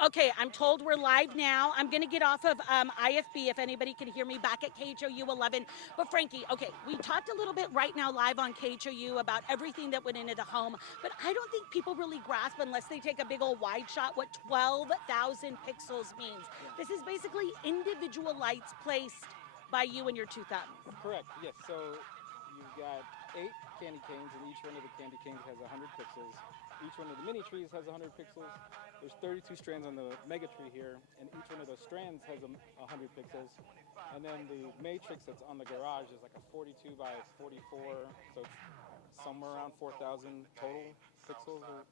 Okay, I'm told we're live now. I'm going to get off of IFB if anybody can hear me back at KHOU 11. But Frankie, okay, we talked a little bit right now live on KHOU about everything that went into the home, but I don't think people really grasp unless they take a big old wide shot what 12,000 pixels means. This is basically individual lights placed by you and your two thumbs. Correct, yes. So you've got 8 candy canes, and each one of the candy canes has 100 pixels. Each one of the mini trees has 100 pixels. There's 32 strands on the mega tree here, and each one of those strands has 100 pixels. And then the matrix that's on the garage is like a 42 by 44, so it's somewhere around 4,000 total pixels, or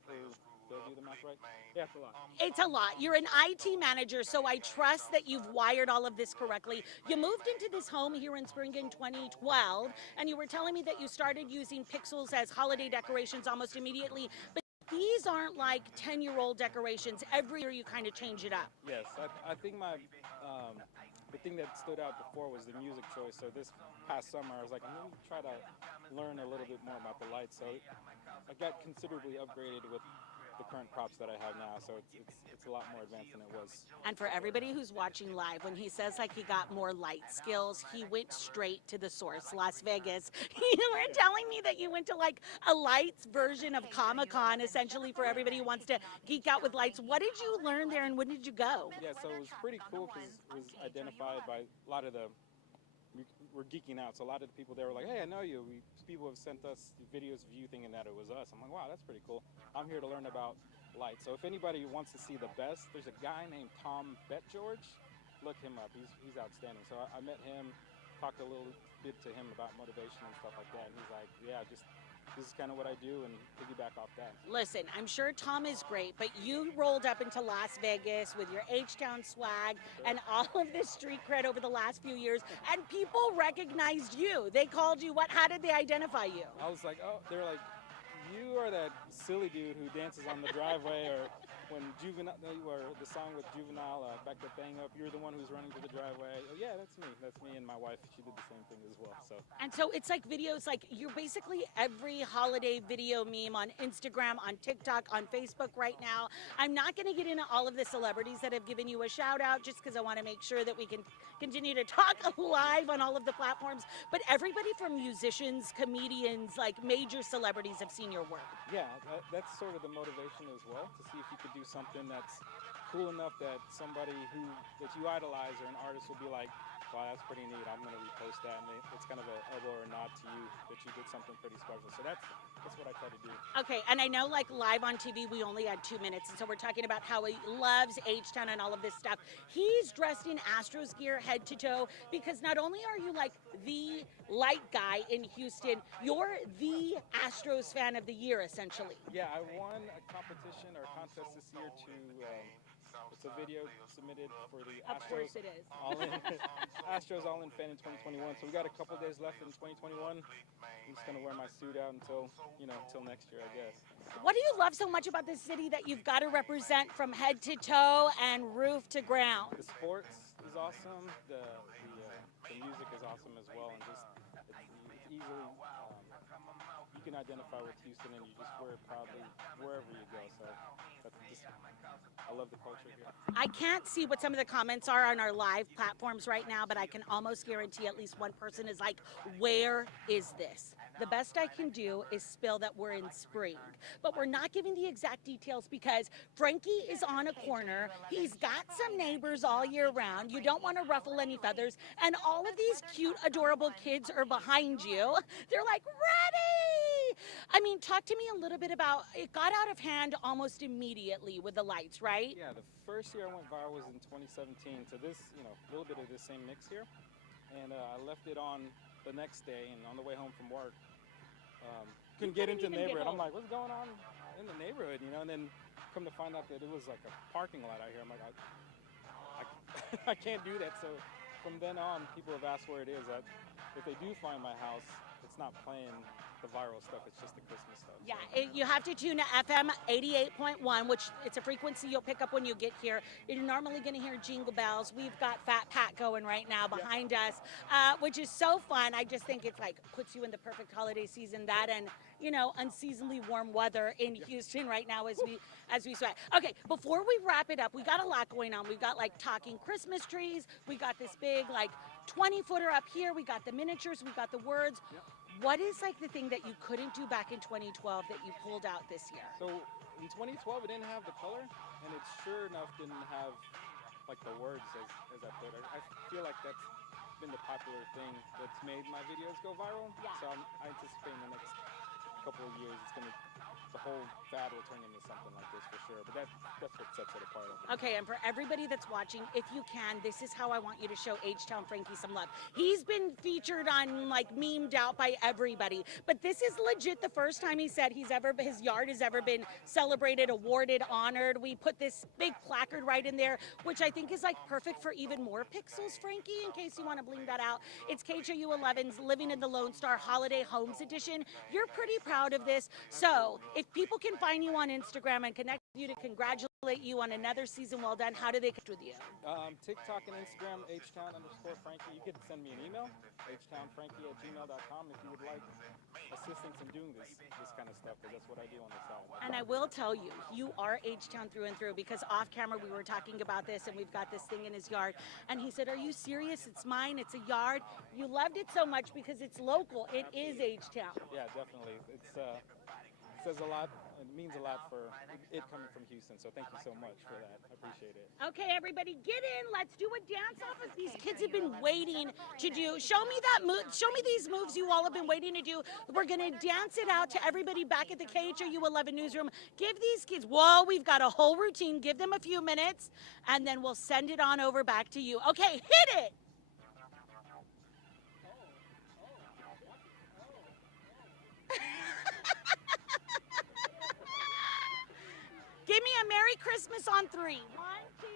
did I do the math right? Yeah, it's a lot. It's a lot. You're an IT manager, so I trust that you've wired all of this correctly. You moved into this home here in spring in 2012, and you were telling me that you started using pixels as holiday decorations almost immediately. But these aren't like 10-year-old decorations. Every year you kind of change it up. Yes, I think the thing that stood out before was the music choice. So this past summer, I was like, I'm going to try to learn a little bit more about the lights. So I got considerably upgraded with the current props that I have now. So it's a lot more advanced than it was. And for everybody who's watching live, when he says like he got more light skills, he went straight to the source, Las Vegas. You were telling me that you went to like a lights version of Comic-Con, essentially for everybody who wants to geek out with lights. What did you learn there and when did you go? Yeah, so it was pretty cool because it was identified by a lot of we're geeking out. So a lot of the people there were like, hey, I know you. People have sent us videos of you thinking that it was us. I'm like, wow, that's pretty cool. I'm here to learn about light. So if anybody wants to see the best, there's a guy named Tom Betgeorge. Look him up. He's outstanding. So I met him, talked a little bit to him about motivation and stuff like that. And he's like, yeah, just this is kind of what I do, and piggyback off that. Listen, I'm sure Tom is great, but you rolled up into Las Vegas with your H-Town swag and all of this street cred over the last few years, and people recognized you. They called you what? How did they identify you? I was like, oh, they're like, you are that silly dude who dances on the driveway, or when Juvenile, or the song with Juvenile, Back That Thing Up, you're the one who's running through the driveway. Oh, yeah, that's me. That's me, and my wife, she did the same thing as well. And so it's like videos, like you're basically every holiday video meme on Instagram, on TikTok, on Facebook right now. I'm not going to get into all of the celebrities that have given you a shout out just because I want to make sure that we can continue to talk live on all of the platforms. But everybody from musicians, comedians, like major celebrities have seen your work. Yeah, that's sort of the motivation as well, to see if you could do something that's cool enough that somebody that you idolize or an artist will be like, wow, that's pretty neat. I'm going to repost that, and it's kind of an elbow or a nod to you that you did something pretty special. So that's what I try to do. Okay, and I know like live on TV we only had 2 minutes, and so we're talking about how he loves H-Town and all of this stuff. He's dressed in Astros gear head to toe because not only are you like the light guy in Houston, you're the Astros fan of the year essentially. Yeah, I won a competition or contest this year to it's a video submitted for the Of course it is. Astros All In Fan in 2021. So we got a couple days left in 2021. I'm just gonna wear my suit out until next year, I guess. What do you love so much about this city that you've got to represent from head to toe and roof to ground? The sports is awesome. The music is awesome as well, and just it's easily you can identify with Houston, and you just wear it proudly wherever you go. So I love the culture here. I can't see what some of the comments are on our live platforms right now, but I can almost guarantee at least one person is like, where is this? The best I can do is spill that we're in spring, but we're not giving the exact details because Frankie is on a corner. He's got some neighbors all year round. You don't want to ruffle any feathers, and all of these cute, adorable kids are behind you. They're like, ready! I mean, talk to me a little bit about, it got out of hand almost immediately with the lights, right? Yeah, the first year I went viral was in 2017. So this, a little bit of the same mix here. And I left it on the next day, and on the way home from work, couldn't get into the neighborhood. I'm like, what's going on in the neighborhood, And then come to find out that it was like a parking lot out here. I'm like, I can't do that. So from then on, people have asked where it is. If they do find my house, it's not playing the viral stuff, it's just the Christmas stuff. Yeah, you have to tune to FM 88.1, which it's a frequency you'll pick up when you get here. You're normally going to hear jingle bells. We've got Fat Pat going right now behind us, which is so fun. I just think it's like puts you in the perfect holiday season. That and unseasonably warm weather in Houston right now as we sweat. Okay, before we wrap it up, we got a lot going on. We've got like talking Christmas trees. We got this big like 20-footer up here. We got the miniatures. We got the words. Yep. What is like the thing that you couldn't do back in 2012 that you pulled out this year? So in 2012, it didn't have the color, and it sure enough didn't have like the words as I put. I feel like that's been the popular thing that's made my videos go viral. Yeah. So I anticipate in the next couple of years, the whole fad will turn into something like this for sure. But that's what sets it apart. Okay, and for everybody that's watching, if you can, this is how I want you to show H-Town Frankie some love. He's been featured on, like, memed out by everybody, but this is legit the first time he said his yard has ever been celebrated, awarded, honored. We put this big placard right in there, which I think is, like, perfect for even more pixels, Frankie, in case you want to bling that out. It's KHOU 11's Living in the Lone Star Holiday Homes Edition. You're pretty proud of this, so if people can find you on Instagram and connect with you to congratulate you on another season well done, how do they connect with you? TikTok and Instagram, htown_Frankie. You could send me an email, htownfrankie@gmail.com, if you would like assistance in doing this kind of stuff, because that's what I do on the side. And I will tell you, you are H-Town through and through, because off camera we were talking about this, and we've got this thing in his yard, and he said, "Are you serious? It's mine. It's a yard." You loved it so much because it's local. It is H-Town. Yeah, definitely. It says a lot. It means a lot for it coming from Houston. So thank you so much for that. I appreciate it. Okay, everybody, get in. Let's do a dance off as these kids have been waiting to do. Show me that move. Show me these moves you all have been waiting to do. We're gonna dance it out to everybody back at the KHOU 11 newsroom. Give these kids. Whoa, we've got a whole routine. Give them a few minutes, and then we'll send it on over back to you. Okay, hit it. Give me a Merry Christmas on 3. 1, 2.